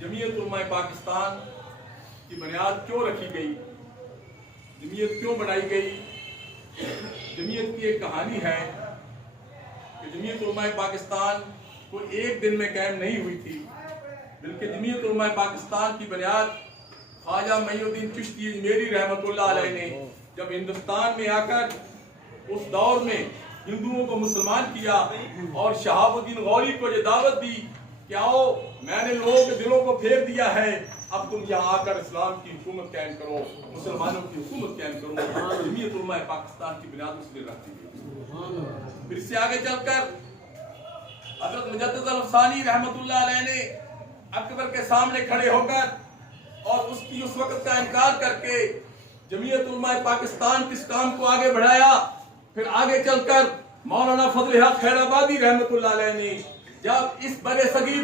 जमीयत उलमा पाकिस्तान की बुनियाद क्यों रखी गई, जमीयत क्यों बनाई गई। जमीयत की एक कहानी है कि जमीयत उलमा पाकिस्तान को एक दिन में कायम नहीं हुई थी, बल्कि जमीयत उलमा पाकिस्तान की बुनियाद ख्वाजा मुईनुद्दीन चिश्ती अजमेरी रहमतुल्लाह अलैह ने जब हिंदुस्तान में आकर उस दौर में हिंदुओं को मुसलमान किया और शहाबुद्दीन गौरी को ये दावत दी कि आओ, मैंने लोगों के दिलों को फेर दिया है, अब तुम यहाँ आकर इस्लाम की हुकूमत कायम करो, मुसलमानों की हुकूमत कायम करो। जमीयत उलमा पाकिस्तान की बुनियाद उसने रखी गई। फिर से आगे चलकर हजरत मुजद्दिद अल-अफ़सानी रहमतुल्लाह अलैह ने अकबर के सामने खड़े होकर और उसकी उस वक्त का इनकार करके जमीयत उलमा पाकिस्तान किस काम को आगे बढ़ाया। फिर आगे चलकर मौलाना फजल हक खैराबादी रहमतुल्लाह अलैह ने जब इस बड़े सगीर